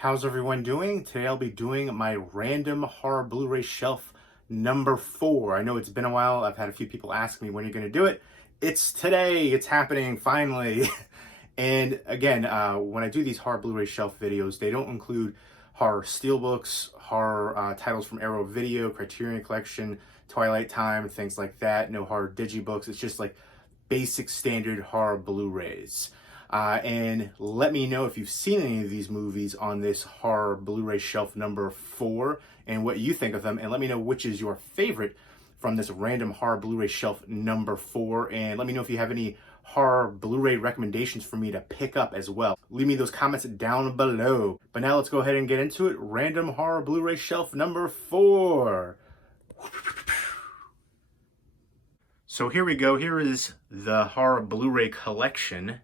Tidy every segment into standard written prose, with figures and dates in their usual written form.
How's everyone doing? Today I'll be doing my random horror Blu-ray shelf number 4. I know it's been a while. I've had a few people ask me when you're going to do it. It's today. It's happening finally. And again, when I do these horror Blu-ray shelf videos, they don't include horror steelbooks, horror titles from Arrow Video, Criterion Collection, Twilight Time, things like that. No horror digibooks. It's just like basic standard horror Blu-rays. And let me know if you've seen any of these movies on this horror Blu-ray shelf number 4 and what you think of them. And let me know which is your favorite from this random horror Blu-ray shelf number 4. And let me know if you have any horror Blu-ray recommendations for me to pick up as well. Leave me those comments down below. But now let's go ahead and get into it. Random horror Blu-ray shelf number 4. So here we go. Here is the horror Blu-ray collection.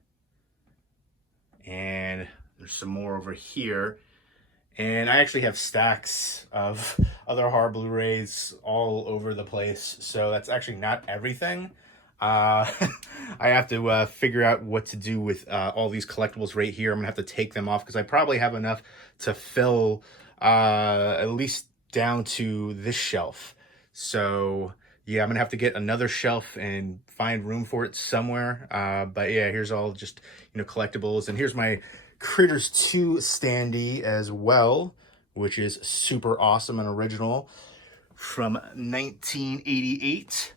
And there's some more over here. And I actually have stacks of other horror Blu-rays all over the place. So that's actually not everything. I have to figure out what to do with all these collectibles right here. I'm going to have to take them off because I probably have enough to fill at least down to this shelf. So yeah, I'm going to have to get another shelf and find room for it somewhere. But yeah, here's all just, collectibles. And here's my Critters 2 standee as well, which is super awesome and original from 1988.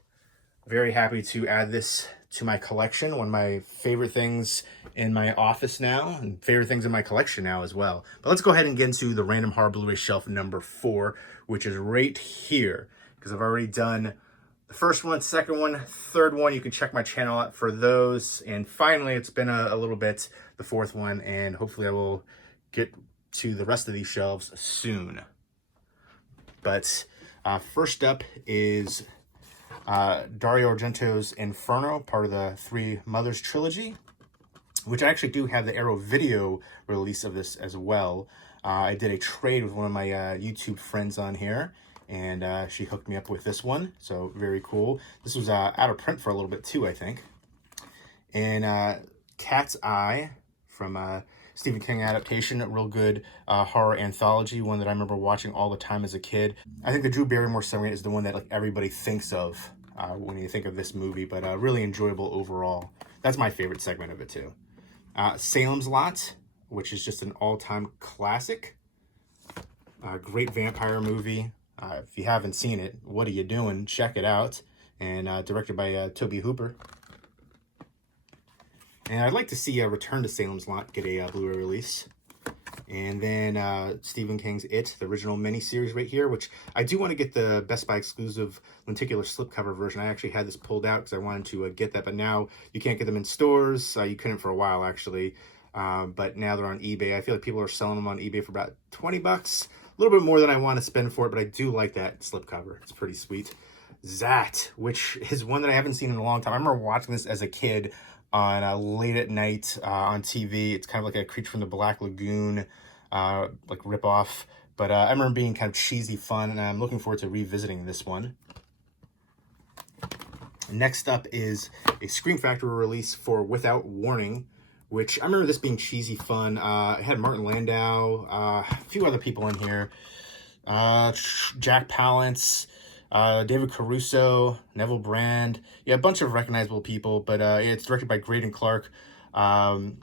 Very happy to add this to my collection. One of my favorite things in my office now and favorite things in my collection now as well. But let's go ahead and get into the random horror Blu-ray shelf number 4, which is right here because I've already done the first one, second one, third one. You can check my channel out for those. And finally, it's been a little bit, the 4th one, and hopefully I will get to the rest of these shelves soon. But first up is Dario Argento's Inferno, part of the Three Mothers trilogy, which I actually do have the Arrow Video release of this as well. I did a trade with one of my YouTube friends on here, and she hooked me up with this one, so very cool. This was out of print for a little bit too, I think. And Cat's Eye from Stephen King adaptation, a real good horror anthology, one that I remember watching all the time as a kid. I think the Drew Barrymore summary is the one that like everybody thinks of when you think of this movie, but really enjoyable overall. That's my favorite segment of it too. Salem's Lot, which is just an all-time classic. Great vampire movie. If you haven't seen it, what are you doing? Check it out. And directed by Tobe Hooper. And I'd like to see Return to Salem's Lot get a Blu-ray release. And then Stephen King's It, the original miniseries right here, which I do want to get the Best Buy exclusive lenticular slipcover version. I actually had this pulled out because I wanted to get that, but now you can't get them in stores. You couldn't for a while, actually. But now they're on eBay. I feel like people are selling them on eBay for about 20 bucks. A little bit more than I want to spend for it, but I do like that slipcover. It's pretty sweet. Zat, which is one that I haven't seen in a long time. I remember watching this as a kid on late at night on TV. It's kind of like a Creature from the Black Lagoon like ripoff. But I remember being kind of cheesy fun, and I'm looking forward to revisiting this one. Next up is a Scream Factory release for Without Warning, which I remember this being cheesy fun. It had Martin Landau, a few other people in here. Jack Palance, David Caruso, Neville Brand. Yeah, a bunch of recognizable people, but it's directed by Graydon Clark, who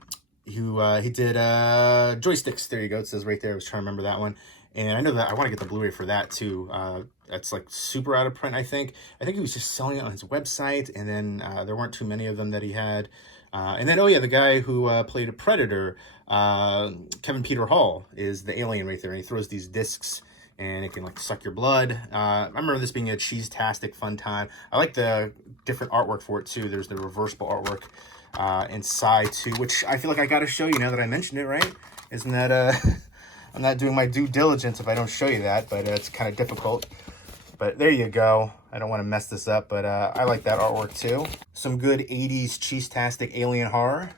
he did Joysticks. There you go. It says right there. I was trying to remember that one. And I know that I want to get the Blu-ray for that too. That's like super out of print, I think. I think he was just selling it on his website, and then there weren't too many of them that he had. And then, oh yeah, the guy who played a Predator, Kevin Peter Hall, is the alien right there. And he throws these discs, and it can like suck your blood. I remember this being a cheese-tastic fun time. I like the different artwork for it too. There's the reversible artwork inside too, which I feel like I got to show you now that I mentioned it, right? Isn't that I'm not doing my due diligence if I don't show you that, but it's kind of difficult. But there you go. I don't want to mess this up, but I like that artwork too. Some good 80s cheese-tastic alien horror.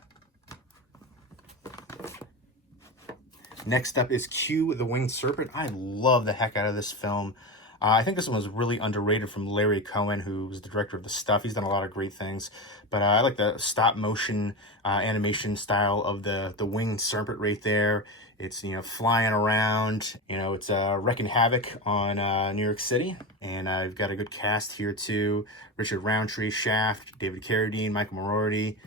Next up is Q, the Winged Serpent. I love the heck out of this film. I think this one was really underrated from Larry Cohen, who was the director of The Stuff. He's done a lot of great things, but I like the stop motion animation style of the winged serpent right there. It's, you know, flying around. You know, it's wrecking havoc on New York City. And I've got a good cast here too. Richard Roundtree, Shaft, David Carradine, Michael Moriarty.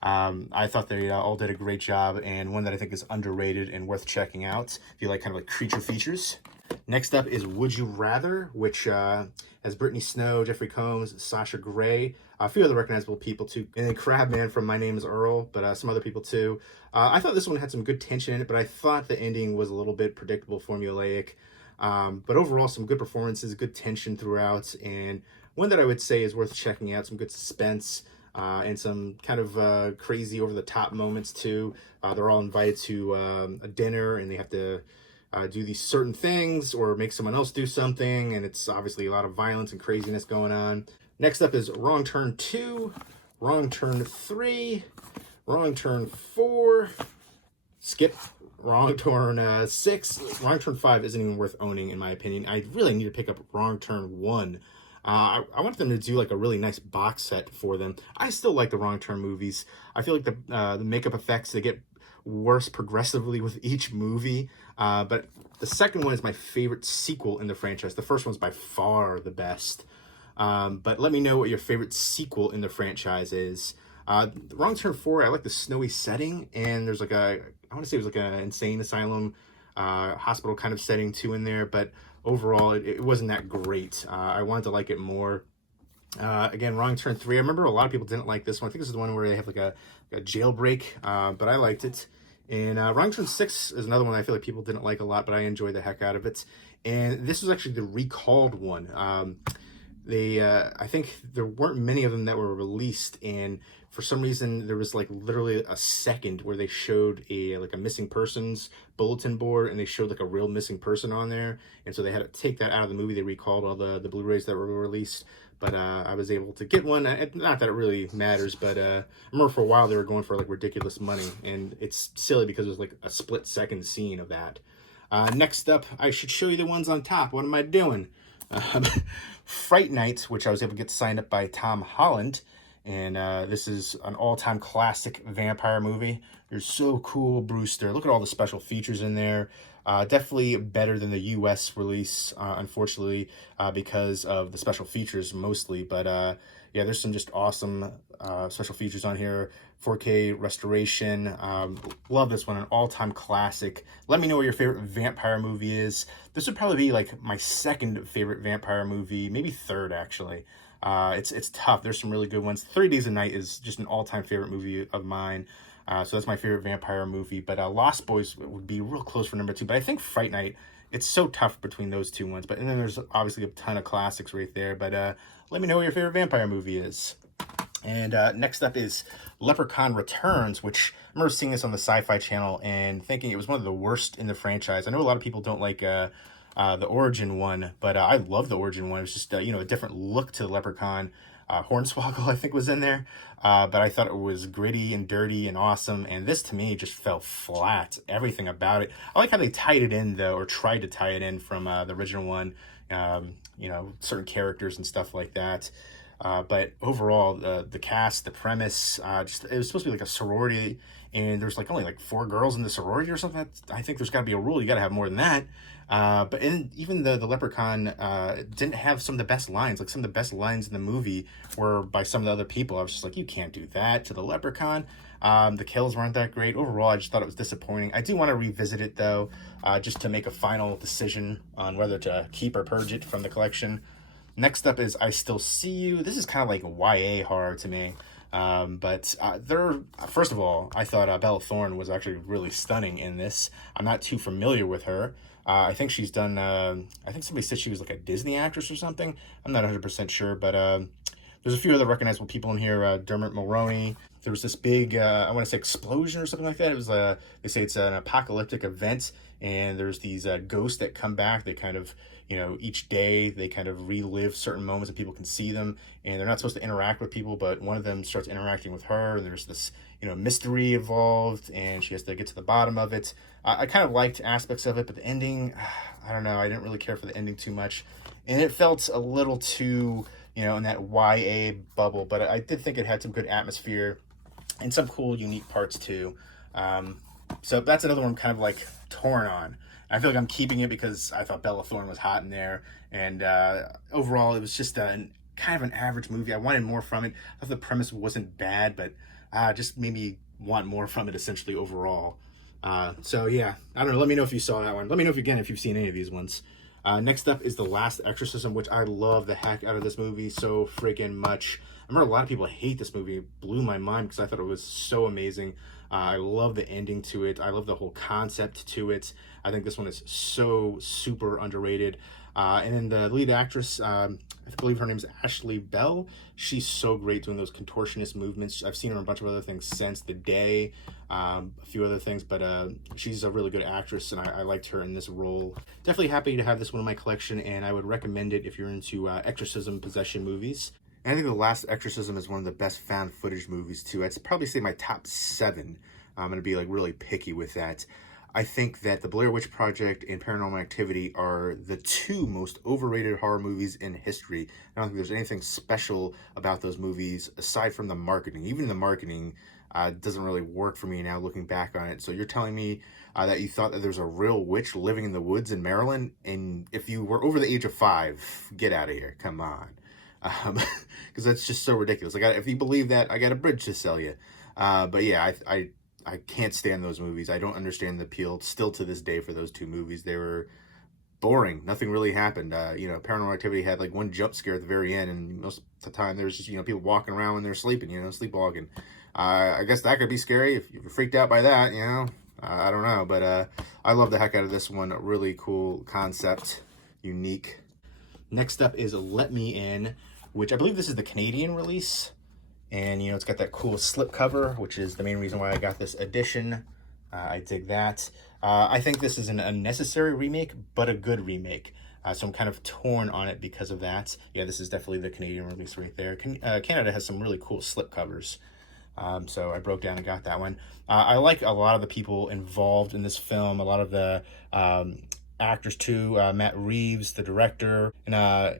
I thought they all did a great job, and one that I think is underrated and worth checking out if you like kind of like creature features. Next up is Would You Rather, which has Brittany Snow, Jeffrey Combs, Sasha Grey, a few other recognizable people too, and then Crabman from My Name is Earl, but some other people too. I thought this one had some good tension in it, but I thought the ending was a little bit predictable, formulaic. But overall, some good performances, good tension throughout, and one that I would say is worth checking out, some good suspense. And some kind of crazy over-the-top moments too. They're all invited to a dinner, and they have to do these certain things or make someone else do something, and it's obviously a lot of violence and craziness going on. Next up is Wrong Turn 2, Wrong Turn 3, Wrong Turn 4, skip, Wrong Turn 6, Wrong Turn 5 isn't even worth owning in my opinion. I really need to pick up Wrong Turn 1. I want them to do like a really nice box set for them. I still like the Wrong Turn movies. I feel like the makeup effects, they get worse progressively with each movie. But the second one is my favorite sequel in the franchise. The first one's by far the best. But let me know what your favorite sequel in the franchise is. Wrong Turn 4, I like the snowy setting, and there's like I want to say it was like an insane asylum, hospital kind of setting too in there, but overall it wasn't that great. I wanted to like it more. Again, Wrong Turn 3, I remember a lot of people didn't like this one. I think this is the one where they have like a jailbreak, but I liked it. And Wrong Turn 6 is another one I feel like people didn't like a lot, but I enjoyed the heck out of it. And this was actually the recalled one. I think there weren't many of them that were released, and for some reason there was like literally a second where they showed a missing persons bulletin board, and they showed like a real missing person on there, and so they had to take that out of the movie. They recalled all the Blu-rays that were released, but I was able to get one. Not that it really matters, but I remember for a while they were going for like ridiculous money, and it's silly because it was like a split-second scene of that. Next up, I should show you the ones on top. What am I doing? Fright Nights, which I was able to get signed up by Tom Holland, and this is an all-time classic vampire movie. You're so cool, Brewster. Look at all the special features in there. Definitely better than the US release, unfortunately, because of the special features mostly. But yeah, there's some just awesome special features on here. 4K restoration. Love this one, an all-time classic. Let me know what your favorite vampire movie is. This would probably be like my second favorite vampire movie, maybe third actually. It's tough. There's some really good ones. 30 Days a Night is just an all-time favorite movie of mine. So that's my favorite vampire movie. But Lost Boys would be real close for number 2. But I think Fright Night, it's so tough between those two ones. And then there's obviously a ton of classics right there. But let me know what your favorite vampire movie is. And next up is Leprechaun Returns, which I remember seeing this on the Sci-Fi Channel and thinking it was one of the worst in the franchise. I know a lot of people don't like the Origin one, but I love the Origin one. It was just a different look to the Leprechaun. Hornswoggle, I think, was in there, but I thought it was gritty and dirty and awesome, and this to me just fell flat. Everything about it. I like how they tied it in though, or tried to tie it in from the original one. Certain characters and stuff like that. But overall, the cast, the premise, it was supposed to be like a sorority, and there's like only like 4 girls in the sorority or something. I think there's got to be a rule. You got to have more than that. But even the Leprechaun didn't have some of the best lines. Like some of the best lines in the movie were by some of the other people. I was just like, you can't do that to the Leprechaun. The kills weren't that great. Overall, I just thought it was disappointing. I do want to revisit it though, just to make a final decision on whether to keep or purge it from the collection. Next up is I Still See You. This is kind of like YA horror to me. First of all, I thought Bella Thorne was actually really stunning in this. I'm not too familiar with her. I think she's done, I think somebody said she was like a Disney actress or something. I'm not 100% sure, but there's a few other recognizable people in here. Dermot Mulroney. There was this big, I want to say explosion or something like that. It was, they say it's an apocalyptic event, and there's these ghosts that come back. They kind of, each day they kind of relive certain moments and people can see them, and they're not supposed to interact with people, but one of them starts interacting with her, and there's this, mystery involved, and she has to get to the bottom of it. I kind of liked aspects of it, but the ending, I don't know, I didn't really care for the ending too much. and it felt a little too, you know, in that YA bubble, but I did think it had some good atmosphere and some cool, unique parts too. So that's another one I'm kind of like torn on. I feel like I'm keeping it because I thought Bella Thorne was hot in there, and overall it was just kind of an average movie. I wanted more from it. I thought the premise wasn't bad, but just made me want more from it essentially overall. So yeah, I don't know. Let me know if you saw that one. Let me know if you've seen any of these ones. Next up is The Last Exorcism, which I love the heck out of this movie so freaking much. I remember a lot of people hate this movie. It blew my mind because I thought it was so amazing. I love the ending to it. I love the whole concept to it. I think this one is so super underrated. And then the lead actress, I believe her name is Ashley Bell. She's so great doing those contortionist movements. I've seen her in a bunch of other things since The Day, a few other things, but she's a really good actress, and I liked her in this role. Definitely happy to have this one in my collection, and I would recommend it if you're into exorcism possession movies. And I think The Last Exorcism is one of the best found footage movies too. I'd probably say my top 7. I'm going to be like really picky with that. I think that The Blair Witch Project and Paranormal Activity are the 2 most overrated horror movies in history. I don't think there's anything special about those movies aside from the marketing. Even the marketing doesn't really work for me now looking back on it. So you're telling me that you thought that there's a real witch living in the woods in Maryland, and if you were over the age of 5, get out of here. Come on. Because that's just so ridiculous. If you believe that, I got a bridge to sell you. But yeah, I can't stand those movies. I don't understand the appeal still to this day for those 2 movies. They were boring. Nothing really happened. You know, Paranormal Activity had like one jump scare at the very end, and most of the time there's just, you know, people walking around when they're sleeping, you know, sleepwalking. I guess that could be scary if you're freaked out by that, you know. I don't know, but I love the heck out of this one. Really cool concept, unique. Next up is Let Me In, which I believe this is the Canadian release. And, you know, it's got that cool slip cover, which is the main reason why I got this edition. I dig that. I think this is an unnecessary remake, but a good remake. So I'm kind of torn on it because of that. Yeah, this is definitely the Canadian release right there. Canada has some really cool slip covers. So I broke down and got that one. I like a lot of the people involved in this film, a lot of the actors too. Matt Reeves, the director, and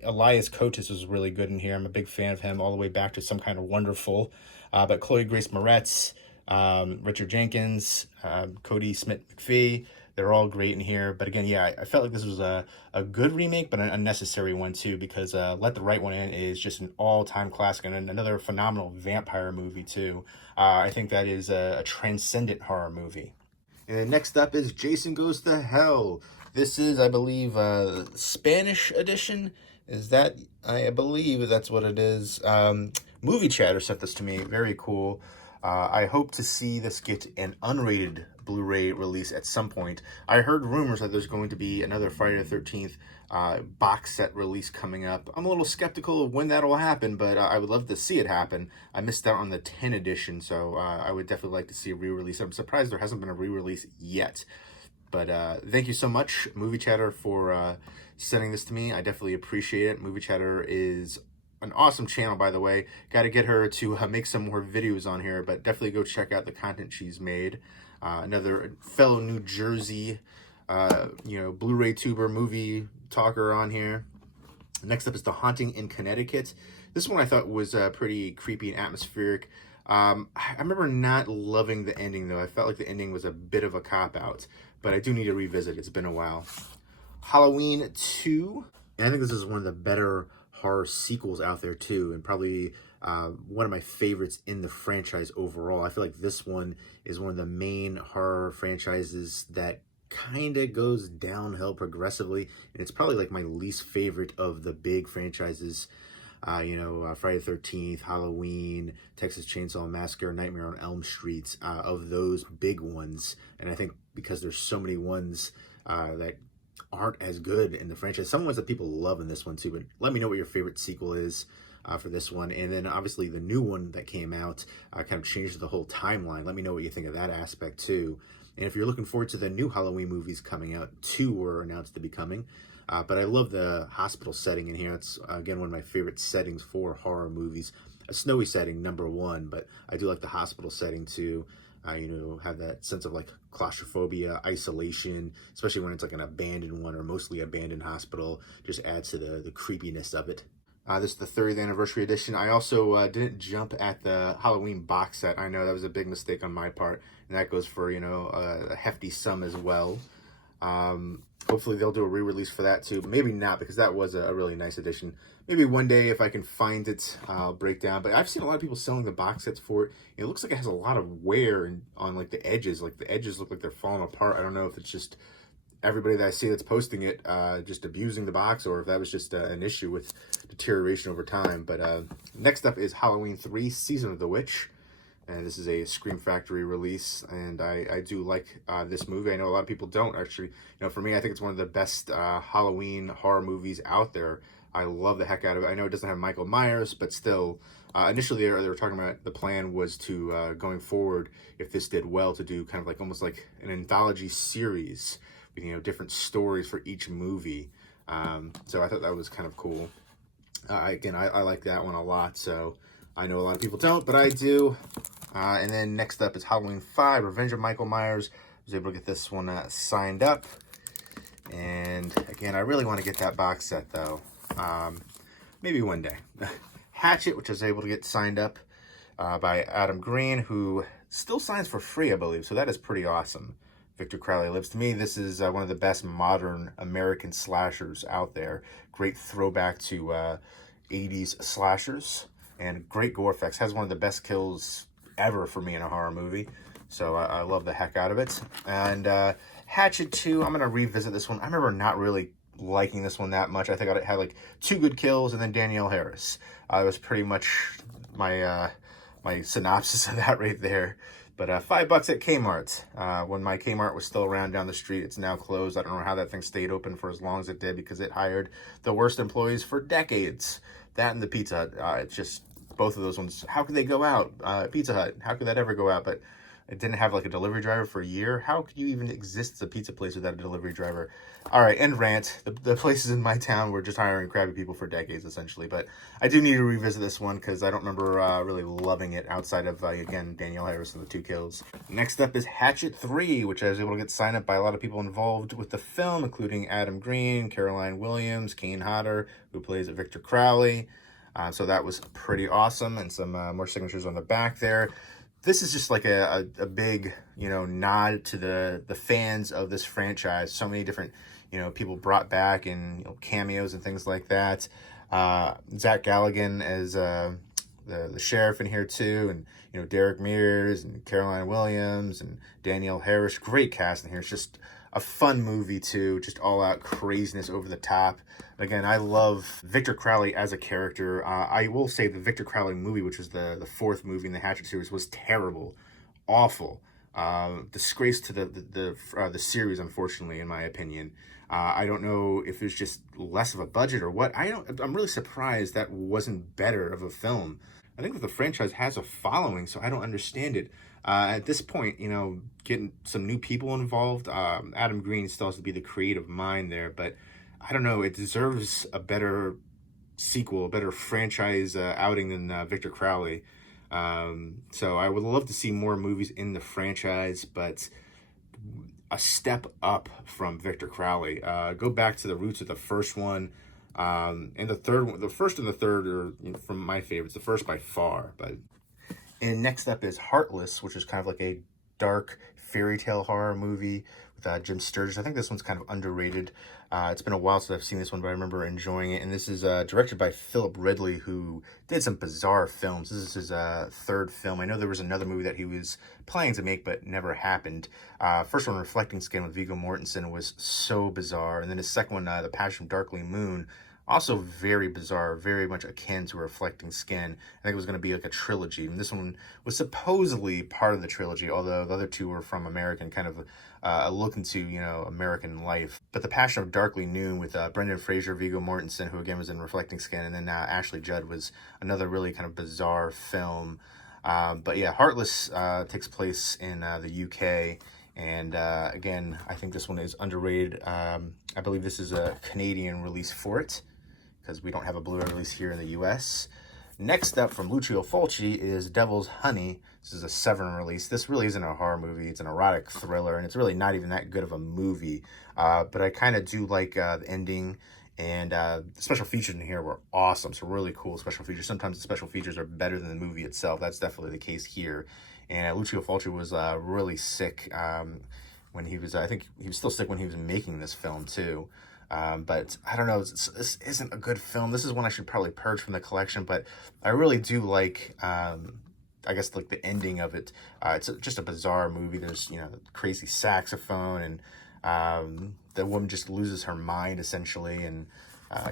Elias Koteas was really good in here. I'm a big fan of him all the way back to Some Kind of Wonderful. But Chloe Grace Moretz, Richard Jenkins, Cody Smith-McPhee, they're all great in here. But again, yeah, I felt like this was a good remake, but an unnecessary one too, because Let the Right One In is just an all-time classic and another phenomenal vampire movie too. I think that is a transcendent horror movie. And next up is Jason Goes to Hell. This is, I believe, Spanish edition. Is that, I believe that's what it is. Movie Chatter sent this to me. Very cool. I hope to see this get an unrated Blu-ray release at some point. I heard rumors that there's going to be another Friday the 13th box set release coming up. I'm a little skeptical of when that will happen, but I would love to see it happen. I missed out on the 10 edition, so I would definitely like to see a re-release. I'm surprised there hasn't been a re-release yet. But thank you so much, Movie Chatter, for sending this to me. I definitely appreciate it. Movie Chatter is an awesome channel, by the way. Got to get her to make some more videos on here, but definitely go check out the content she's made. Another fellow New Jersey, you know, Blu-ray tuber, movie talker on here. Next up is The Haunting in Connecticut. This one I thought was pretty creepy and atmospheric. I remember not loving the ending, though. I felt like the ending was a bit of a cop-out, but I do need to revisit. It's been a while. Halloween 2. And I think this is one of the better horror sequels out there, too, and probably one of my favorites in the franchise overall. I feel like this one is one of the main horror franchises that kind of goes downhill progressively, and it's probably like my least favorite of the big franchises. You know, Friday the 13th, Halloween, Texas Chainsaw Massacre, Nightmare on Elm Street, of those big ones. And I think because there's so many ones that aren't as good in the franchise, some ones that people love in this one too, but let me know what your favorite sequel is for this one. And then obviously the new one that came out kind of changed the whole timeline. Let me know what you think of that aspect too. And if you're looking forward to the new Halloween movies coming out, 2 were announced to be coming. But I love the hospital setting in here. It's, again, one of my favorite settings for horror movies. A snowy setting, number 1, but I do like the hospital setting too. You know, have that sense of like claustrophobia, isolation, especially when it's like an abandoned one or mostly abandoned hospital. Just adds to the creepiness of it. This is the 30th anniversary edition. I also didn't jump at the Halloween box set. I know that was a big mistake on my part, and that goes for, you know, a hefty sum as well. Hopefully they'll do a re-release for that too. Maybe not, because that was a really nice edition. Maybe one day if I can find it, I'll break down. But I've seen a lot of people selling the box sets for it. It looks like it has a lot of wear on like the edges. Like the edges look like they're falling apart. I don't know if it's just everybody that I see that's posting it just abusing the box, or if that was just an issue with deterioration over time. But next up is Halloween 3 Season of the Witch. And this is a Scream Factory release, and I do like this movie. I know a lot of people don't, actually. You know, for me, I think it's one of the best Halloween horror movies out there. I love the heck out of it. I know it doesn't have Michael Myers, but still, initially they were talking about the plan was to, going forward, if this did well, to do kind of like almost like an anthology series with, you know, different stories for each movie. So I thought that was kind of cool. Again, I like that one a lot, so I know a lot of people don't, but I do. And then next up is Halloween 5, Revenge of Michael Myers. I was able to get this one signed up. And again, I really want to get that box set though. Maybe one day. Hatchet, which I was able to get signed up by Adam Green, who still signs for free, I believe. So that is pretty awesome. Victor Crowley Lives. To me, this is one of the best modern American slashers out there. Great throwback to 80s slashers. And great gore effects. Has one of the best kills ever for me in a horror movie. So I love the heck out of it. And Hatchet 2, I'm going to revisit this one. I remember not really liking this one that much. I think it had like 2 good kills and then Danielle Harris. It was pretty much my my synopsis of that right there. But $5 at Kmart. When my Kmart was still around down the street, it's now closed. I don't know how that thing stayed open for as long as it did, because it hired the worst employees for decades. That and the Pizza Hut. It's just both of those ones. How could they go out? Pizza Hut. How could that ever go out? But it didn't have like a delivery driver for a year. How could you even exist as a pizza place without a delivery driver? All right, end rant. The places in my town were just hiring crappy people for decades, essentially. But I do need to revisit this one because I don't remember really loving it outside of, again, Danielle Harris and the 2 kills. Next up is Hatchet 3, which I was able to get signed up by a lot of people involved with the film, including Adam Green, Caroline Williams, Kane Hodder, who plays Victor Crowley. So that was pretty awesome, and some more signatures on the back there. This is just like a big, you know, nod to the fans of this franchise. So many different, you know, people brought back, and, you know, cameos and things like that. Zach Galligan as the sheriff in here too, and, you know, Derek Mears and Caroline Williams and Danielle Harris. Great cast in here. It's just a fun movie too, just all out craziness, over the top. Again, I love Victor Crowley as a character. I will say the Victor Crowley movie, which was the 4th movie in the Hatchet series, was terrible, awful, disgrace to the series, unfortunately, in my opinion. I don't know if it's just less of a budget or what. I'm really surprised that wasn't better of a film. I think that the franchise has a following, so I don't understand it. At this point, you know, getting some new people involved, Adam Green still has to be the creative mind there, but I don't know, it deserves a better sequel, a better franchise outing than Victor Crowley. So I would love to see more movies in the franchise, but a step up from Victor Crowley. Go back to the roots of the first one. And the third one, the first and the third are, you know, from my favorites. The first by far. And next up is Heartless, which is kind of like a dark fairy tale horror movie with Jim Sturgis. I think this one's kind of underrated. It's been a while since I've seen this one, but I remember enjoying it. And this is directed by Philip Ridley, who did some bizarre films. This is his 3rd film. I know there was another movie that he was planning to make, but never happened. First one, Reflecting Skin with Viggo Mortensen, was so bizarre. And then his second one, The Passion of Darkly Moon, also very bizarre, very much akin to Reflecting Skin. I think it was going to be like a trilogy. And this one was supposedly part of the trilogy, although the other 2 were from American, kind of a look into, you know, American life. But The Passion of Darkly Moon with Brendan Fraser, Viggo Mortensen, who again was in Reflecting Skin, and then Ashley Judd, was another really kind of bizarre film. But yeah, Heartless takes place in the UK. And again, I think this one is underrated. I believe this is a Canadian release for it, because we don't have a Blu-ray release here in the US. Next up from Lucio Fulci is Devil's Honey. This is a Severin release. This really isn't a horror movie. It's an erotic thriller, and it's really not even that good of a movie. But I kind of do like the ending, and the special features in here were awesome. So really cool special features. Sometimes the special features are better than the movie itself. That's definitely the case here. And Lucio Fulci was really sick when he was, I think he was still sick when he was making this film too. But I don't know, this isn't a good film. This is one I should probably purge from the collection, but I really do like, I guess, like the ending of it. It's just a bizarre movie. There's, crazy saxophone, and the woman just loses her mind, essentially, and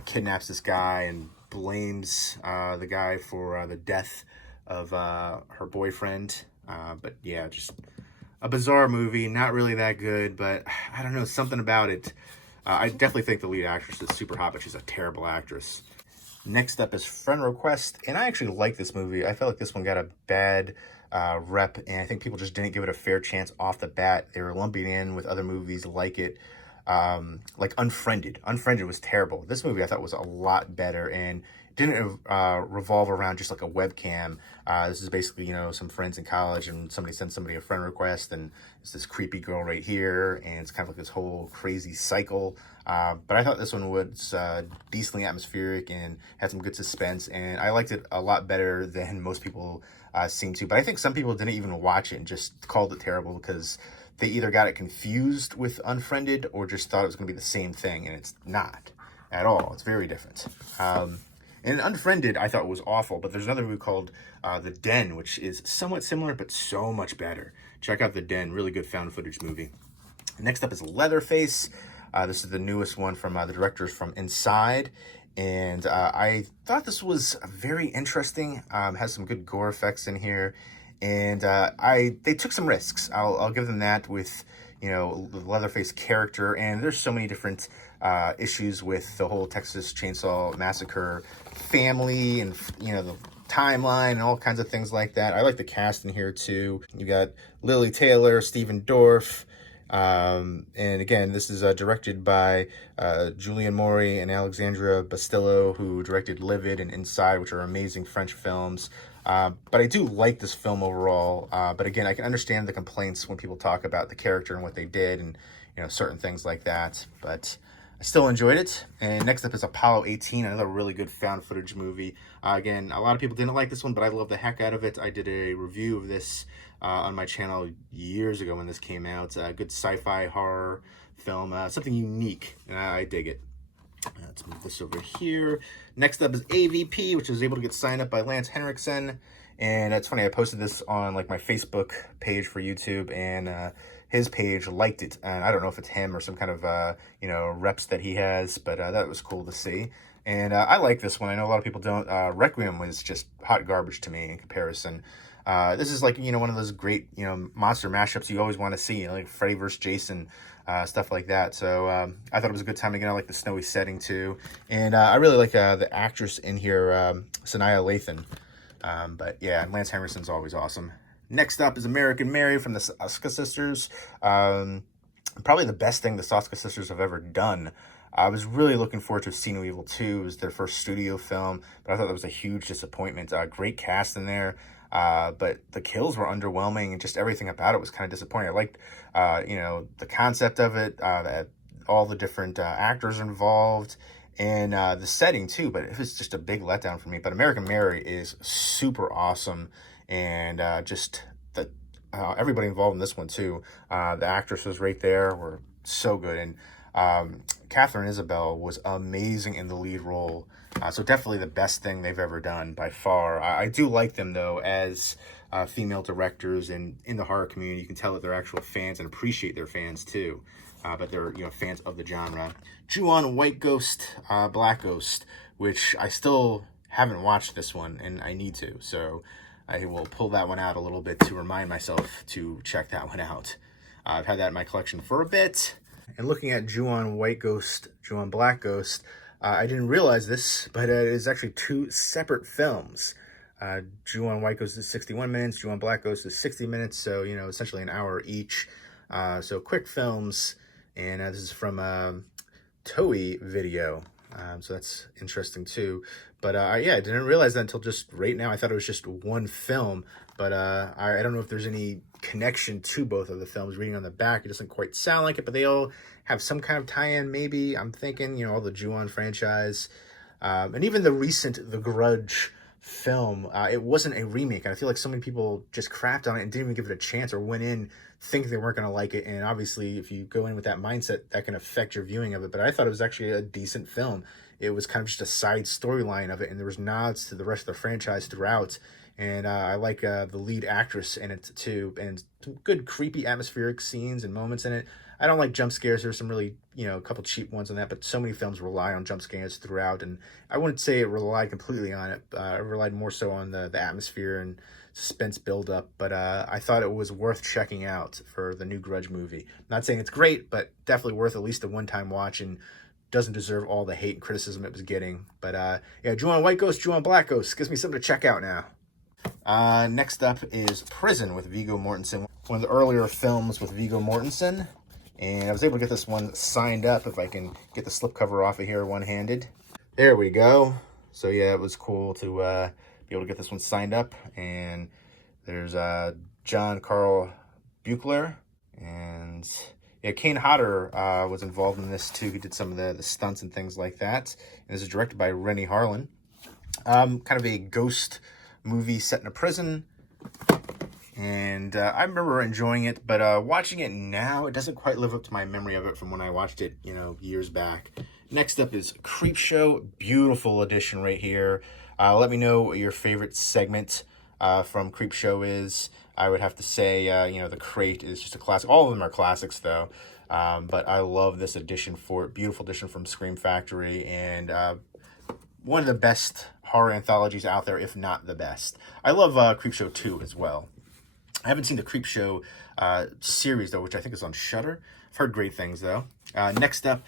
kidnaps this guy and blames the guy for the death of her boyfriend. But yeah, just a bizarre movie. Not really that good, but I don't know, something about it. I definitely think the lead actress is super hot, but she's a terrible actress. Next up is Friend Request, and I actually like this movie. I feel like this one got a bad rep, and I think people just didn't give it a fair chance off the bat. They were lumping in with other movies like it, like Unfriended. Unfriended was terrible. This movie I thought was a lot better, and didn't revolve around just like a webcam. This is basically, some friends in college, and somebody sends somebody a friend request, and it's this creepy girl right here, and it's kind of like this whole crazy cycle. But I thought this one was decently atmospheric and had some good suspense, and I liked it a lot better than most people seem to. But I think some people didn't even watch it and just called it terrible because they either got it confused with Unfriended or just thought it was going to be the same thing, and it's not at all. It's very different. And Unfriended, I thought was awful, but there's another movie called The Den, which is somewhat similar, but so much better. Check out The Den, really good found footage movie. Next up is Leatherface. This is the newest one from the directors from Inside. And I thought this was very interesting. Has some good gore effects in here. And they took some risks. I'll give them that with, the Leatherface character. And there's so many different issues with the whole Texas Chainsaw Massacre family and, the timeline and all kinds of things like that. I like the cast in here too. You got Lily Taylor, Stephen Dorff. And again, this is directed by Julian Maury and Alexandra Bastillo, who directed Livid and Inside, which are amazing French films. But I do like this film overall. But again, I can understand the complaints when people talk about the character and what they did and, certain things like that. But I still enjoyed it. And next up is Apollo 18, another really good found footage movie. Again, a lot of people didn't like this one, but I love the heck out of it. I did a review of this on my channel years ago when this came out. Good sci-fi horror film, something unique, and I dig it. Let's move this over here. Next up is AVP, which I was able to get signed up by Lance Henriksen. And it's funny, I posted this on like my Facebook page for YouTube, and his page liked it. And I don't know if it's him or some kind of, reps that he has, but that was cool to see. And I like this one. I know a lot of people don't. Requiem was just hot garbage to me in comparison. This is like, one of those great, monster mashups you always want to see, like Freddy vs. Jason, stuff like that. So I thought it was a good time. Again, I like the snowy setting too. And I really like the actress in here, Sanaya Lathan. But yeah, Lance Henriksen's always awesome. Next up is American Mary from the Soska Sisters. Probably the best thing the Soska Sisters have ever done. I was really looking forward to See No Evil 2. It was their first studio film, but I thought that was a huge disappointment. Great cast in there, but the kills were underwhelming, and just everything about it was kind of disappointing. I liked, the concept of it, all the different actors involved, and the setting too, but it was just a big letdown for me. But American Mary is super awesome, and just everybody involved in this one too. The actresses right there were so good, and Catherine Isabel was amazing in the lead role. So definitely the best thing they've ever done by far. I do like them though as female directors, and in the horror community you can tell that they're actual fans and appreciate their fans too. But they're fans of the genre. Ju-on White Ghost, Black Ghost, which I still haven't watched this one, and I need to. So I will pull that one out a little bit to remind myself to check that one out. I've had that in my collection for a bit. And looking at Ju-on White Ghost, Ju-on Black Ghost, I didn't realize this, but it is actually two separate films. Ju-on White Ghost is 61 minutes, Ju-on Black Ghost is 60 minutes, so, essentially an hour each. So quick films, and this is from Toei Video. So that's interesting too. But yeah, I didn't realize that until just right now. I thought it was just one film, but I don't know if there's any connection to both of the films. Reading on the back, it doesn't quite sound like it, but they all have some kind of tie-in, maybe. I'm thinking, all the Ju-on franchise, and even the recent The Grudge film, it wasn't a remake, and I feel like so many people just crapped on it and didn't even give it a chance, or went in thinking they weren't going to like it. And obviously, if you go in with that mindset, that can affect your viewing of it. But I thought it was actually a decent film. It was kind of just a side storyline of it, and there was nods to the rest of the franchise throughout. And I like the lead actress in it too, and some good creepy atmospheric scenes and moments in it. I don't like jump scares. There's some really, a couple cheap ones on that, but so many films rely on jump scares throughout, and I wouldn't say it relied completely on it. It relied more so on the atmosphere and suspense buildup, but I thought it was worth checking out for the new Grudge movie. Not saying it's great, but definitely worth at least a one-time watch, and doesn't deserve all the hate and criticism it was getting. But yeah, Ju-on White Ghost, Ju-on Black Ghost gives me something to check out now. Next up is Prison with Viggo Mortensen, one of the earlier films with Viggo Mortensen. And I was able to get this one signed up, if I can get the slipcover off of here one-handed. There we go. So yeah, it was cool to be able to get this one signed up. And there's John Carl Buechler. And yeah, Kane Hodder was involved in this too. He did some of the stunts and things like that. And this is directed by Rennie Harlin. Kind of a ghost movie set in a prison. And I remember enjoying it, but watching it now, it doesn't quite live up to my memory of it from when I watched it, years back. Next up is Creepshow. Beautiful edition right here. Let me know what your favorite segment from Creepshow is. I would have to say, the crate is just a classic. All of them are classics, though. But I love this edition for it. Beautiful edition from Scream Factory, and one of the best horror anthologies out there, if not the best. I love Creepshow 2 as well. I haven't seen the Creepshow series, though, which I think is on Shudder. I've heard great things, though. Next up,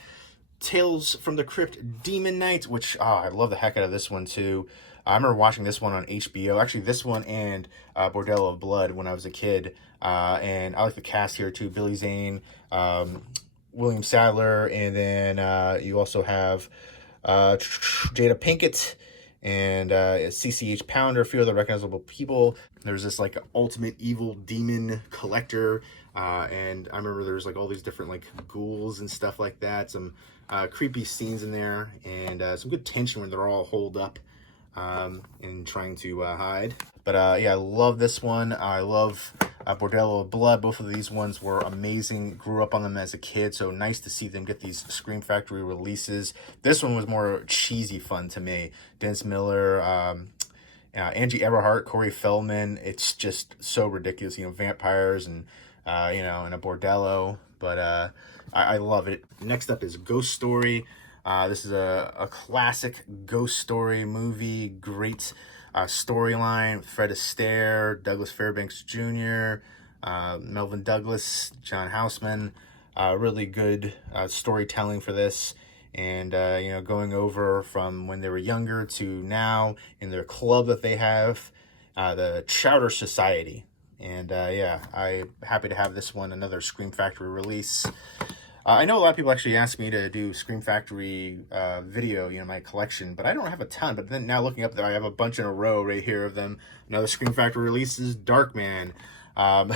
Tales from the Crypt Demon Knight, which I love the heck out of this one, too. I remember watching this one on HBO. Actually, this one and Bordello of Blood when I was a kid. And I like the cast here, too. Billy Zane, William Sadler, and then you also have Jada Pinkett and CCH Pounder, a few other recognizable people. There's this ultimate evil demon collector, and I remember there's all these different ghouls and stuff like that. Some creepy scenes in there, and some good tension when they're all holed up and trying to hide. But yeah, I love this one. I love Bordello of Blood. Both of these ones were amazing. Grew up on them as a kid, so nice to see them get these Scream Factory releases. This one was more cheesy fun to me. Dennis Miller, Angie Everhart, Corey Feldman. It's just so ridiculous, vampires and and a bordello. But I love it. Next up is Ghost Story. This is a classic ghost story movie. Great storyline. Fred Astaire, Douglas Fairbanks Jr., Melvin Douglas, John Houseman. Really good storytelling for this. And, going over from when they were younger to now in their club that they have, the Chowder Society. And, yeah, I'm happy to have this one, another Scream Factory release. I know a lot of people actually ask me to do Scream Factory video, my collection, but I don't have a ton. But then now looking up there, I have a bunch in a row right here of them. Another Scream Factory release is Darkman. One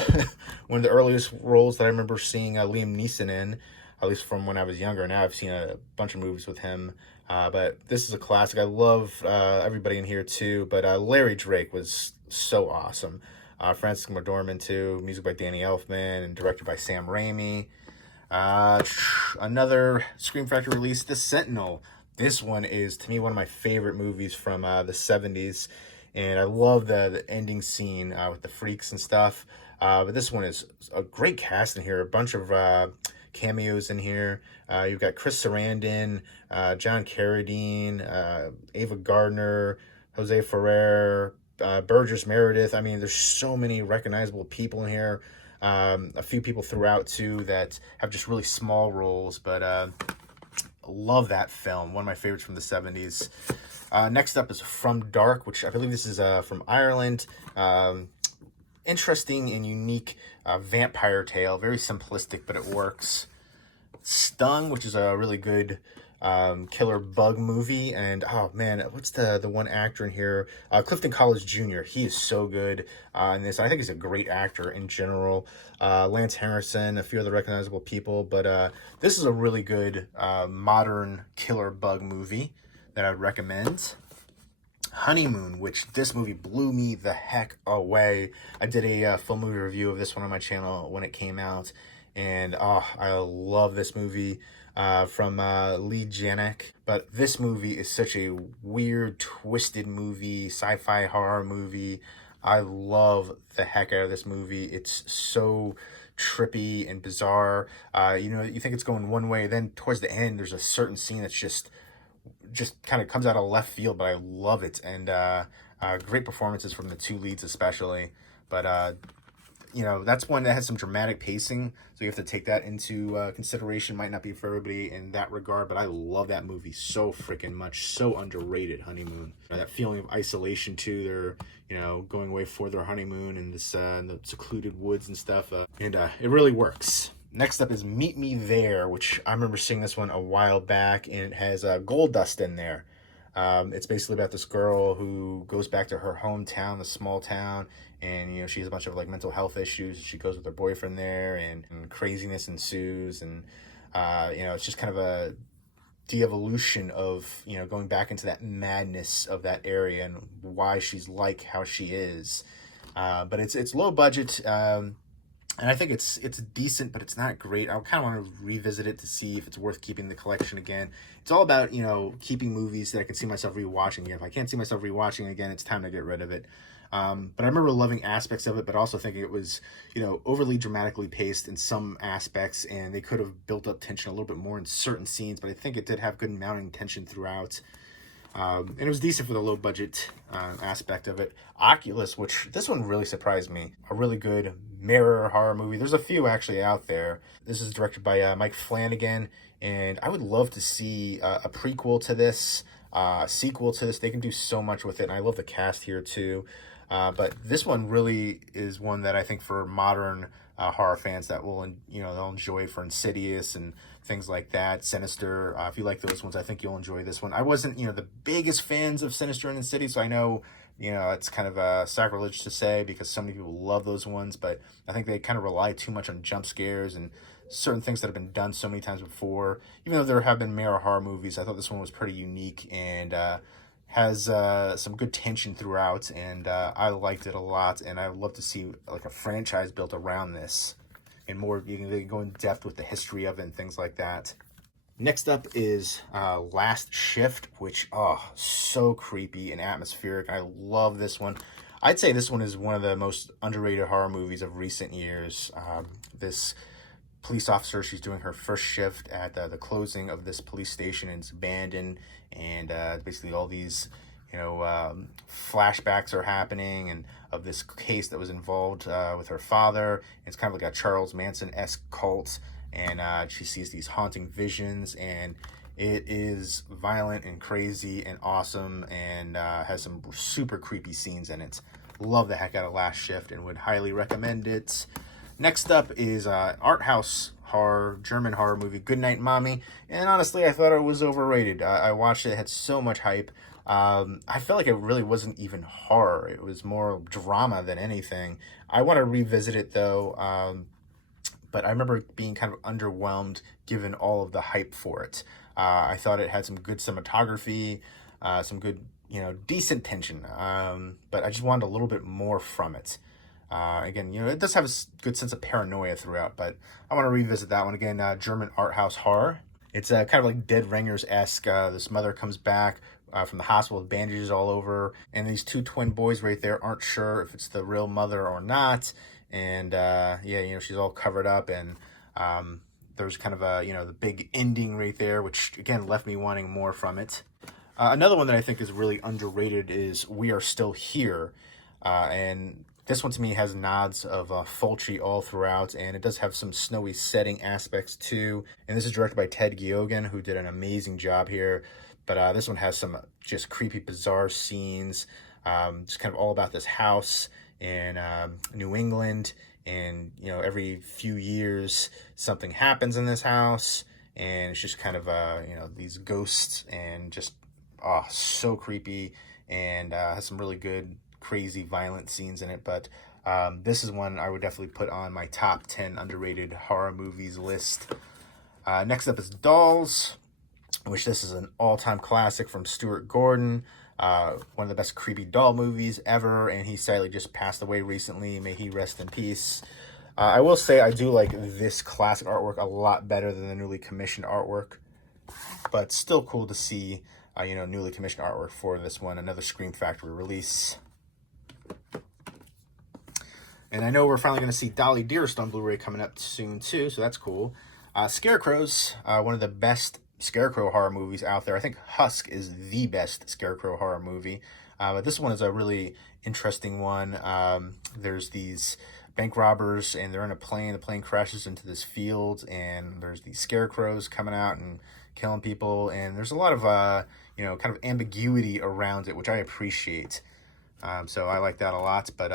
of the earliest roles that I remember seeing Liam Neeson in, at least from when I was younger. Now I've seen a bunch of movies with him. But this is a classic. I love everybody in here too. But Larry Drake was so awesome. Francis McDormand too. Music by Danny Elfman and directed by Sam Raimi. Another Scream Factory release, The Sentinel. This one is, to me, one of my favorite movies from the 70s. And I love the ending scene with the freaks and stuff. But this one is a great cast in here. A bunch of cameos in here. You've got Chris Sarandon, John Carradine, Ava Gardner, Jose Ferrer, Burgess Meredith. I mean, there's so many recognizable people in here. A few people throughout too that have just really small roles, but love that film. One of my favorites from the 70s. Next up is From Dark, which I believe this is from Ireland. Interesting and unique vampire tale. Very simplistic, but it works. Stung, which is a really good killer bug movie. And oh man, what's the one actor in here? Clifton Collins Jr. He is so good in this. I think he's a great actor in general. Lance Harrison, a few other recognizable people, but this is a really good modern killer bug movie that I'd recommend. Honeymoon, which this movie blew me the heck away. I did a full movie review of this one on my channel when it came out, and oh, I love this movie from Lee Janek. But this movie is such a weird, twisted movie, sci-fi horror movie. I love the heck out of this movie. It's so trippy and bizarre. You know, you think it's going one way, then towards the end, there's a certain scene that's just kind of comes out of left field, but I love it. And great performances from the two leads especially. But you know, that's one that has some dramatic pacing, so you have to take that into consideration. Might not be for everybody in that regard, but I love that movie so freaking much. So underrated, Honeymoon. That feeling of isolation too. They're, you know, going away for their honeymoon in this in the secluded woods and stuff, and it really works. Next up is Meet Me There, which I remember seeing this one a while back, and it has gold dust in there. It's basically about this girl who goes back to her hometown, the small town, and, you know, she has a bunch of like mental health issues. She goes with her boyfriend there, and craziness ensues, and you know, it's just kind of a de-evolution of, you know, going back into that madness of that area and why she's like how she is. But it's low budget. And I think it's decent, but it's not great. I kind of want to revisit it to see if it's worth keeping the collection again. It's all about, you know, keeping movies that I can see myself rewatching again. If I can't see myself rewatching again, it's time to get rid of it. But I remember loving aspects of it, but also thinking it was, you know, overly dramatically paced in some aspects, and they could have built up tension a little bit more in certain scenes, but I think it did have good mounting tension throughout. And it was decent for the low budget aspect of it. Oculus, which this one really surprised me. A really good mirror horror movie. There's a few actually out there. This is directed by Mike Flanagan, and I would love to see a prequel to this, a sequel to this. They can do so much with it, and I love the cast here too. But this one really is one that I think for modern horror fans that will, you know, they'll enjoy, for Insidious and things like that. Sinister, if you like those ones, I think you'll enjoy this one. I wasn't, you know, the biggest fans of Sinister and Insidious, so I know, you know, it's kind of a sacrilege to say because so many people love those ones, but I think they kind of rely too much on jump scares and certain things that have been done so many times before. Even though there have been mirror horror movies, I thought this one was pretty unique and has some good tension throughout, and I liked it a lot, and I would love to see like a franchise built around this, and more, you can go in depth with the history of it and things like that. Next up is Last Shift, which, oh, so creepy and atmospheric. I love this one. I'd say this one is one of the most underrated horror movies of recent years. This police officer, she's doing her first shift at the closing of this police station, and it's abandoned, and basically all these, you know, flashbacks are happening and of this case that was involved with her father. It's kind of like a Charles Manson-esque cult, and she sees these haunting visions, and it is violent and crazy and awesome, and has some super creepy scenes in it. Love the heck out of Last Shift and would highly recommend it. Next up is art house horror, German horror movie, Goodnight Mommy. And honestly, I thought it was overrated. I watched it, it had so much hype. I felt like it really wasn't even horror. It was more drama than anything. I want to revisit it though, but I remember being kind of underwhelmed given all of the hype for it. I thought it had some good cinematography, some good, you know, decent tension, but I just wanted a little bit more from it. Again, you know, it does have a good sense of paranoia throughout, but I want to revisit that one again. German art house horror. It's kind of like Dead Ringers-esque. This mother comes back from the hospital with bandages all over, and these two twin boys right there aren't sure if it's the real mother or not. And yeah, you know, she's all covered up, and there's kind of a, you know, the big ending right there, which again left me wanting more from it. Another one that I think is really underrated is We Are Still Here, and this one to me has nods of Fulci all throughout, and it does have some snowy setting aspects too. And this is directed by Ted Geoghegan, who did an amazing job here. But this one has some just creepy, bizarre scenes, just kind of all about this house in New England. And, you know, every few years something happens in this house, and it's just kind of you know, these ghosts, and just so creepy, and has some really good crazy violent scenes in it. But this is one I would definitely put on my top 10 underrated horror movies list. Next up is Dolls, which this is an all-time classic from Stuart Gordon. One of the best creepy doll movies ever, and he sadly just passed away recently. May he rest in peace. I will say I do like this classic artwork a lot better than the newly commissioned artwork, but still cool to see, you know, newly commissioned artwork for this one, another Scream Factory release. And I know we're finally going to see Dolly Dearest on Blu-ray coming up soon too, so that's cool. Scarecrows, one of the best Scarecrow horror movies out there. I think Husk is the best Scarecrow horror movie, but this one is a really interesting one. There's these bank robbers, and they're in a plane. The plane crashes into this field, and there's these scarecrows coming out and killing people, and there's a lot of you know, kind of ambiguity around it, which I appreciate. So I like that a lot. But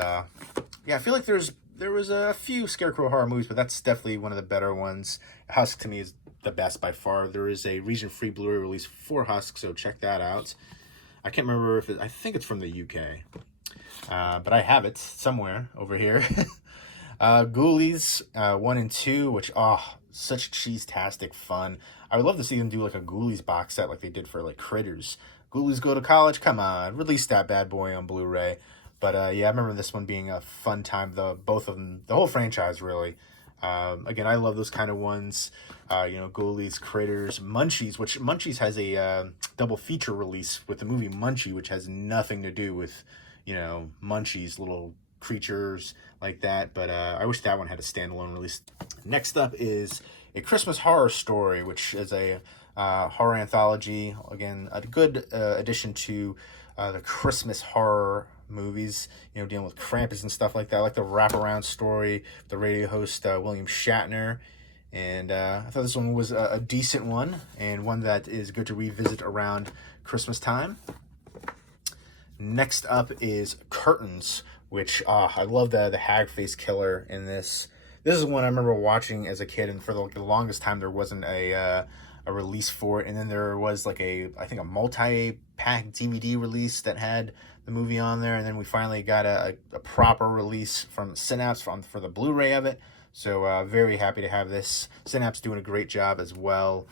yeah, I feel like there was a few Scarecrow horror movies, but that's definitely one of the better ones. Husk to me is the best by far. There is a region-free Blu-ray release for Husk, so check that out. I can't remember if I think it's from the UK, but I have it somewhere over here. Ghoulies 1 and 2, which such cheese-tastic fun. I would love to see them do like a Ghoulies box set like they did for like Critters. Ghoulies Go to College, come on, release that bad boy on Blu-ray. But yeah, I remember this one being a fun time. Both of them, the whole franchise really. Again, I love those kind of ones. You know, Ghoulies, Critters, Munchies, which Munchies has a double feature release with the movie Munchie, which has nothing to do with, you know, Munchies, little creatures like that. But I wish that one had a standalone release. Next up is A Christmas Horror Story, which is a horror anthology. Again, a good addition to the Christmas horror movies, you know, dealing with Krampus and stuff like that. I like the wraparound story, the radio host William Shatner, and I thought this one was a decent one, and one that is good to revisit around Christmas time. Next up is Curtains, which I love the hag face killer in this. This is one I remember watching as a kid, and for the longest time there wasn't a release for it, and then there was like I think a multi-pack DVD release that had the movie on there, and then we finally got a proper release from Synapse for the Blu-ray of it. So very happy to have this. Synapse doing a great job as well.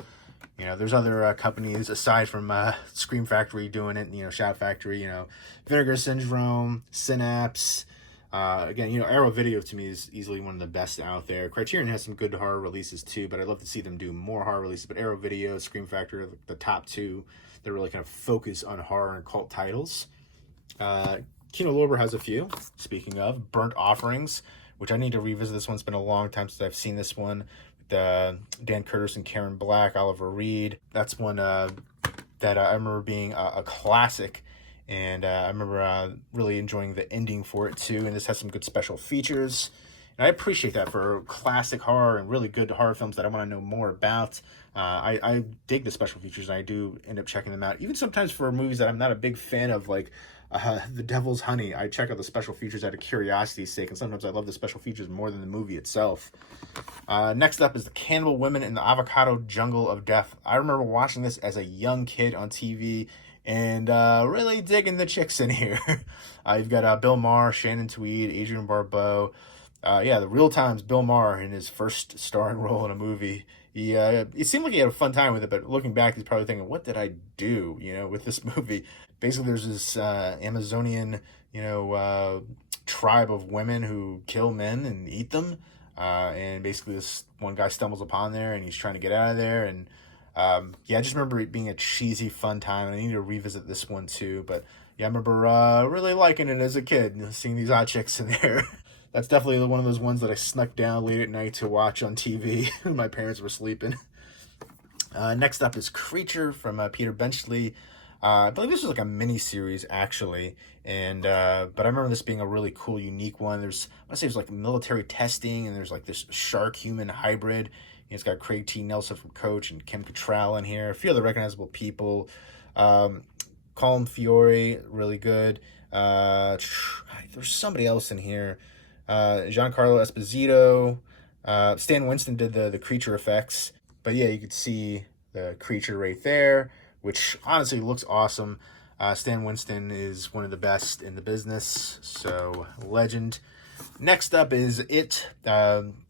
You know, there's other companies aside from Scream Factory doing it. You know, Shout Factory. You know, Vinegar Syndrome, Synapse. Again, you know, Arrow Video to me is easily one of the best out there. Criterion has some good horror releases too, but I'd love to see them do more horror releases. But Arrow Video, Scream Factory, the top two, that really kind of focus on horror and cult titles. Kino Lorber has a few. Speaking of, Burnt Offerings, which I need to revisit. This one's been a long time since I've seen this one. Dan Curtis and Karen Black, Oliver Reed. That's one that I remember being a classic. And I remember really enjoying the ending for it too. And this has some good special features. And I appreciate that for classic horror and really good horror films that I want to know more about. I dig the special features, and I do end up checking them out. Even sometimes for movies that I'm not a big fan of, like The Devil's Honey, I check out the special features out of curiosity's sake. And sometimes I love the special features more than the movie itself. Next up is The Cannibal Women in the Avocado Jungle of Death. I remember watching this as a young kid on TV, and really digging the chicks in here. You've got Bill Maher, Shannon Tweed, Adrienne Barbeau. Yeah, the real times Bill Maher in his first starring role in a movie. It seemed like he had a fun time with it, but looking back, he's probably thinking, what did I do, you know, with this movie? Basically, there's this Amazonian, you know, tribe of women who kill men and eat them. And basically this one guy stumbles upon there, and he's trying to get out of there. And yeah, I just remember it being a cheesy, fun time, and I need to revisit this one too. But yeah, I remember really liking it as a kid, you know, seeing these hot chicks in there. That's definitely one of those ones that I snuck down late at night to watch on TV when my parents were sleeping. Next up is Creature from Peter Benchley. I believe this was like a mini-series, actually. And but I remember this being a really cool, unique one. I want to say it was like military testing, and there's like this shark-human hybrid. It's got Craig T. Nelson from Coach and Kim Cattrall in here. A few other recognizable people. Colin Fiore, really good. There's somebody else in here. Giancarlo Esposito. Stan Winston did the creature effects. But yeah, you could see the creature right there, which honestly looks awesome. Stan Winston is one of the best in the business, so legend. Next up is It,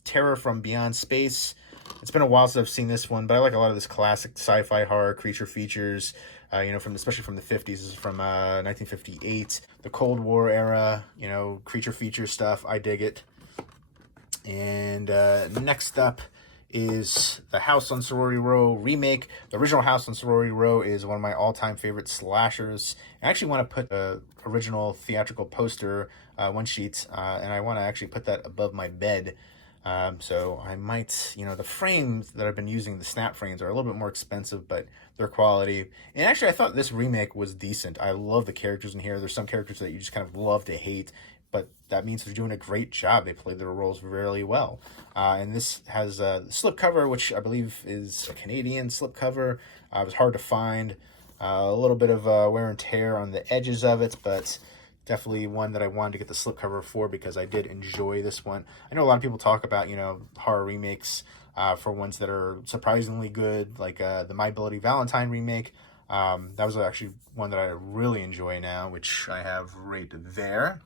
Terror from Beyond Space. It's been a while since I've seen this one, but I like a lot of this classic sci-fi horror creature features, especially from the 50s. This is from 1958. The Cold War era, creature feature stuff. I dig it. And next up is the House on Sorority Row remake. The original House on Sorority Row is one of my all-time favorite slashers. I actually want to put the original theatrical poster one sheet, and I want to actually put that above my bed. So I might, the frames that I've been using, the snap frames, are a little bit more expensive, but they're quality. And actually, I thought this remake was decent. I love the characters in here. There's some characters that you just kind of love to hate, but that means they're doing a great job. They played their roles really well. And this has a slipcover, which I believe is a Canadian slipcover. It was hard to find. A little bit of wear and tear on the edges of it, but definitely one that I wanted to get the slipcover for because I did enjoy this one. I know a lot of people talk about, horror remakes for ones that are surprisingly good, like the My Bloody Valentine remake. That was actually one that I really enjoy now, which I have right there.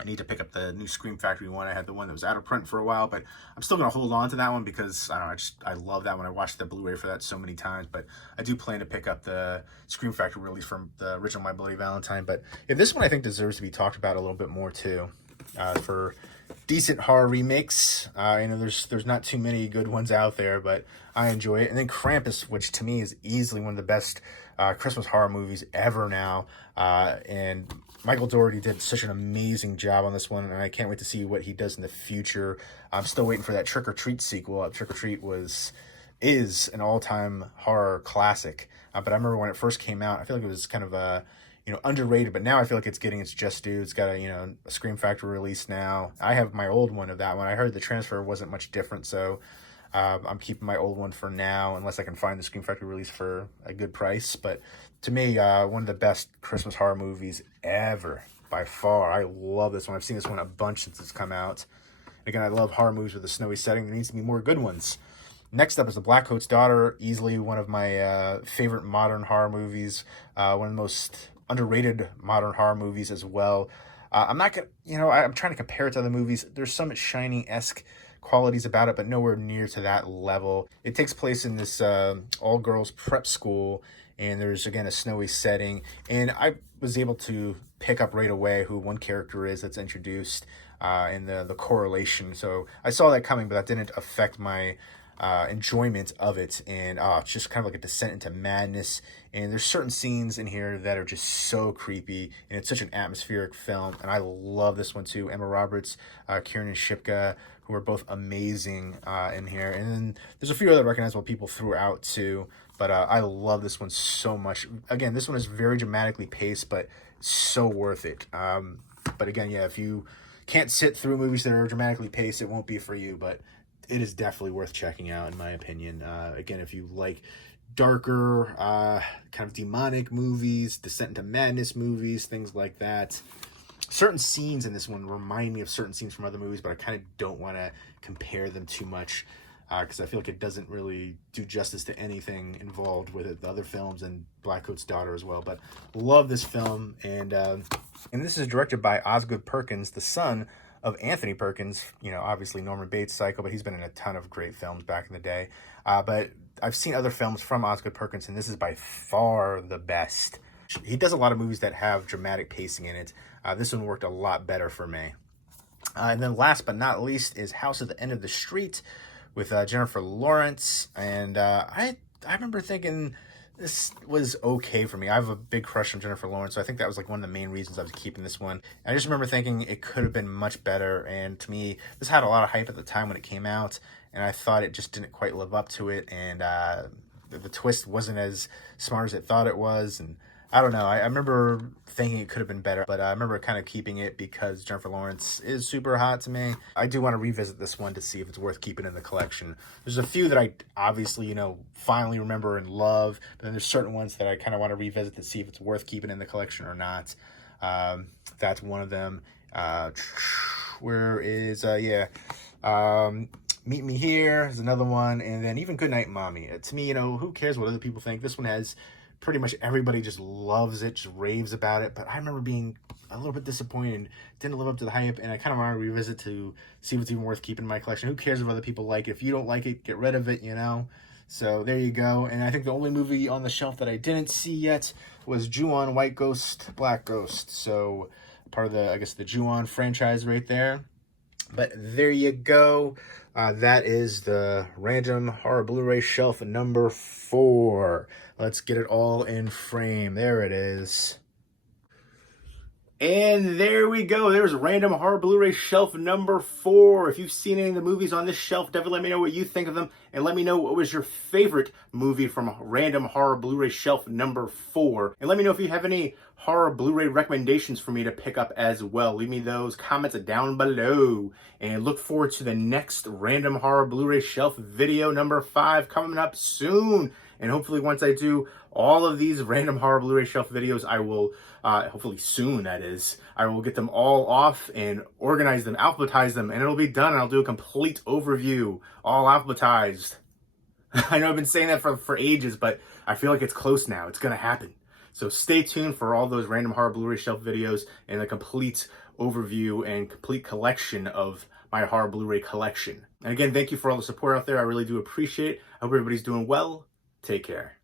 I need to pick up the new Scream Factory one. I had the one that was out of print for a while, but I'm still going to hold on to that one because, I don't know, I love that one. I watched the Blu-ray for that so many times, but I do plan to pick up the Scream Factory release from the original My Bloody Valentine. But yeah, this one I think deserves to be talked about a little bit more too, for decent horror remakes. There's not too many good ones out there, but I enjoy it. And then Krampus, which to me is easily one of the best Christmas horror movies ever now. And Michael Dougherty did such an amazing job on this one, and I can't wait to see what he does in the future. I'm still waiting for that Trick or Treat sequel. Trick or Treat is an all-time horror classic, but I remember when it first came out, I feel like it was kind of underrated, but now I feel like it's getting its just due. It's got a Scream Factory release now. I have my old one of that one. I heard the transfer wasn't much different, so I'm keeping my old one for now, unless I can find the Scream Factory release for a good price. But to me, one of the best Christmas horror movies ever, by far. I love this one. I've seen this one a bunch since it's come out. Again, I love horror movies with a snowy setting. There needs to be more good ones. Next up is The Blackcoat's Daughter, easily one of my favorite modern horror movies, one of the most underrated modern horror movies as well. I'm not gonna, I'm trying to compare it to other movies. There's some Shining-esque qualities about it, but nowhere near to that level. It takes place in this all-girls prep school, and there's, again, a snowy setting. And I was able to pick up right away who one character is that's introduced in the correlation. So I saw that coming, but that didn't affect my enjoyment of it. And it's just kind of like a descent into madness. And there's certain scenes in here that are just so creepy, and it's such an atmospheric film. And I love this one too. Emma Roberts, Kiernan Shipka, who are both amazing in here. And then there's a few other recognizable people throughout too. But I love this one so much. Again, this one is very dramatically paced, but so worth it. But again, yeah, if you can't sit through movies that are dramatically paced, it won't be for you. But it is definitely worth checking out, in my opinion. Again, if you like darker, kind of demonic movies, descent into madness movies, things like that. Certain scenes in this one remind me of certain scenes from other movies, but I kind of don't want to compare them too much because I feel like it doesn't really do justice to anything involved with it, the other films and Blackcoat's Daughter as well. But love this film, and this is directed by Osgood Perkins, the son of Anthony Perkins, obviously Norman Bates' Psycho, but he's been in a ton of great films back in the day. But I've seen other films from Osgood Perkins, and this is by far the best. He does a lot of movies that have dramatic pacing in it. This one worked a lot better for me. And then last but not least is House at the End of the Street with Jennifer Lawrence. And I remember thinking this was okay for me. I have a big crush on Jennifer Lawrence, so I think that was like one of the main reasons I was keeping this one. And I just remember thinking it could have been much better, and to me, this had a lot of hype at the time when it came out, and I thought it just didn't quite live up to it, and the twist wasn't as smart as it thought it was, and I don't know. I remember thinking it could have been better, but I remember kind of keeping it because Jennifer Lawrence is super hot to me. I do want to revisit this one to see if it's worth keeping in the collection. There's a few that I obviously, finally remember and love, but then there's certain ones that I kind of want to revisit to see if it's worth keeping in the collection or not. That's one of them. Where is, Meet Me Here is another one, and then even Goodnight Mommy. To me, who cares what other people think? This one has pretty much everybody just loves it, just raves about it, but I remember being a little bit disappointed, didn't live up to the hype, and I kind of want to revisit to see what's even worth keeping in my collection. Who cares if other people like it? If you don't like it, get rid of it, So there you go. And I think the only movie on the shelf that I didn't see yet was Ju-on White Ghost, Black Ghost. So part of the, I guess, the Ju-on franchise right there. But there you go. That is the Random Horror Blu-ray shelf number 4. Let's get it all in frame. There it is. And there we go. There's Random Horror Blu-ray shelf number 4. If you've seen any of the movies on this shelf, definitely let me know what you think of them. And let me know what was your favorite movie from Random Horror Blu-ray shelf number 4. And let me know if you have any horror Blu-ray recommendations for me to pick up as well. Leave me those comments down below. And look forward to the next Random Horror Blu-ray shelf video number 5 coming up soon. And hopefully once I do all of these Random Horror Blu-ray shelf videos, I will, hopefully soon that is, I will get them all off and organize them, alphabetize them, and it'll be done. And I'll do a complete overview, all alphabetized. I know I've been saying that for ages, but I feel like it's close now. It's going to happen. So stay tuned for all those Random Horror Blu-ray shelf videos and a complete overview and complete collection of my horror Blu-ray collection. And again, thank you for all the support out there. I really do appreciate it. I hope everybody's doing well. Take care.